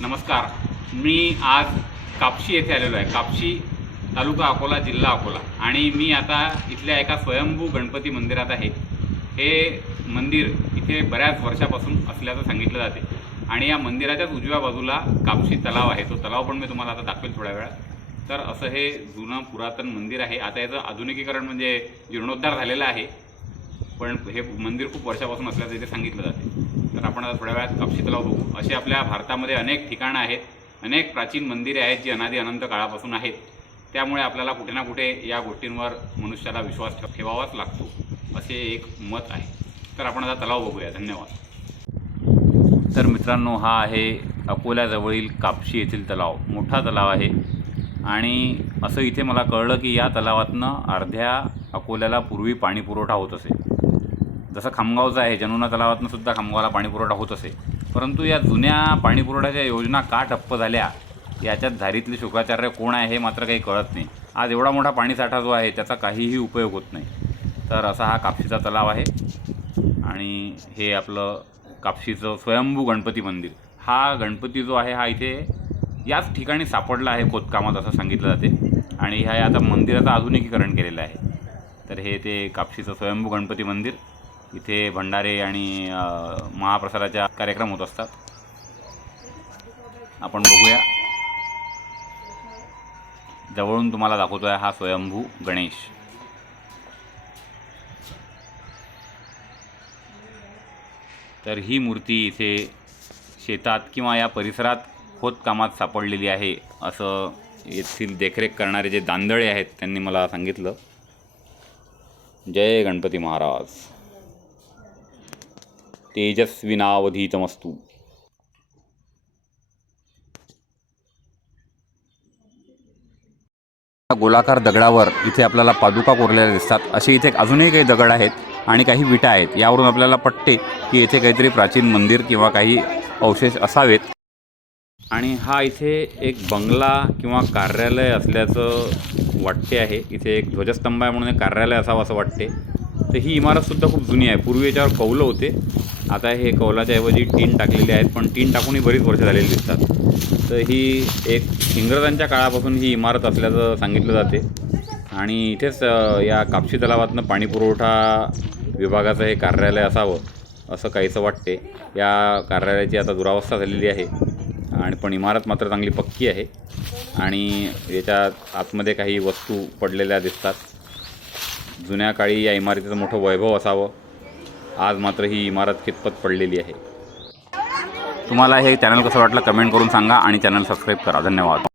नमस्कार. मी आज कापशी येथे आलेलो आहे. कापशी तालुका अकोला जिल्हा अकोला. आणि मी आता इथल्या एका स्वयंभू गणपती मंदिरात आहे. हे मंदिर इथे बऱ्याच वर्षापासून असल्याचं सांगितलं जाते. आणि या मंदिराच्याच उजव्या बाजूला कापशी तलाव आहे. तो तलाव पण मी तुम्हाला आता दाखवेल थोड्या वेळात. तर असं हे जुनं पुरातन मंदिर आहे. आता याचं आधुनिकीकरण म्हणजे जीर्णोद्धार झालेलं आहे. पण हे मंदिर खूप वर्षापासून असल्याचं इथे सांगितलं जाते. तर आपण आता थोड्या वेळात कापशी तलाव बघू. असे आपल्या भारतामध्ये अनेक ठिकाणं आहेत अनेक प्राचीन मंदिरे आहेत जी अनादी अनंत काळापासून आहेत. त्यामुळे आपल्याला कुठे ना कुठे या गोष्टींवर मनुष्याला विश्वास ठेवावाच लागतो असे एक मत आहे. तर आपण आता तलाव बघूया. धन्यवाद. तर मित्रांनो हा आहे अकोल्याजवळील कापशी येथील तलाव. मोठा तलाव आहे. आणि असं इथे मला कळलं की या तलावातनं अर्ध्या अकोल्याला पूर्वी पाणी पुरवठा होत असे. जसं खामगावचं आहे जनुना तलावातून सुद्धा खामगावला पाणी पुरवठा होत असे. परंतु या जुन्या पाणी पुरवठ्याच्या योजना का ठप्प झाल्या? याच्यात धारीतले शुक्राचार्य कोण आहे हे मात्र काही कळत नाही. आज एवढा मोठा पाणीसाठा जो आहे त्याचा काहीही उपयोग होत नाही. तर असा हा कापशीचा तलाव आहे. आणि हे आपलं कापशीचं स्वयंभू गणपती मंदिर. हा गणपती जो आहे हा इथे याच ठिकाणी सापडला आहे खोदकामात असं सांगितलं जाते. आणि ह्या आता मंदिराचं आधुनिकीकरण केलेलं आहे. तर हे ते कापशीचं स्वयंभू गणपती मंदिर. इथे भंडारे आणि महाप्रसादाच्या कार्यक्रम होत असतात. आपण बघूया. जवळून तुम्हाला दाखवतो आहे हा स्वयंभू गणेश. तर ही मूर्ती इथे शेतात किंवा या परिसरात खोदकामात सापडलेली आहे असं येथील देखरेख करणारे जे दांदळे आहेत त्यांनी मला सांगितलं. जय गणपती महाराज. तेजस्विनावधीतमस्तू। गोलाकार दगडावर इथे आपल्याला पादुका कोरलेल्या दिसतात. असे इथे अजूनही काही दगड आहेत आणि काही विटा आहेत. यावरून आपल्याला पटते की येथे काहीतरी प्राचीन मंदिर किंवा काही अवशेष असावेत. आणि हा इथे एक बंगला किंवा कार्यालय असल्याचं वाटते आहे. इथे एक ध्वजस्तंभ आहे म्हणून एक कार्यालय असावं असं वाटते. तर ही इमारतसुद्धा खूप जुनी आहे. पूर्वी याच्यावर कौलं होते. आता हे कौलाच्या ऐवजी टीन टाकलेले आहेत पण टीन टाकूनही बरीच वर्ष झालेली दिसतात. तर ही एक इंग्रजांच्या काळापासून ही इमारत असल्याचं सांगितलं जाते. आणि इथेच या कापशी तलावातनं पाणीपुरवठा विभागाचं हे कार्यालय असावं असं काहीसं वाटते. या कार्यालयाची आता दुरावस्था झालेली आहे. आणि पण इमारत मात्र चांगली पक्की आहे. आणि याच्यात आतमध्ये काही वस्तू पडलेल्या दिसतात. जुन्या काळी या इमारतीचं मोठं वैभव असावं. आज मात्र ही इमारत कितपत पडलेली आहे. तुम्हाला हे चॅनल कसं वाटलं कमेंट करून सांगा आणि चॅनल सबस्क्राईब करा. धन्यवाद.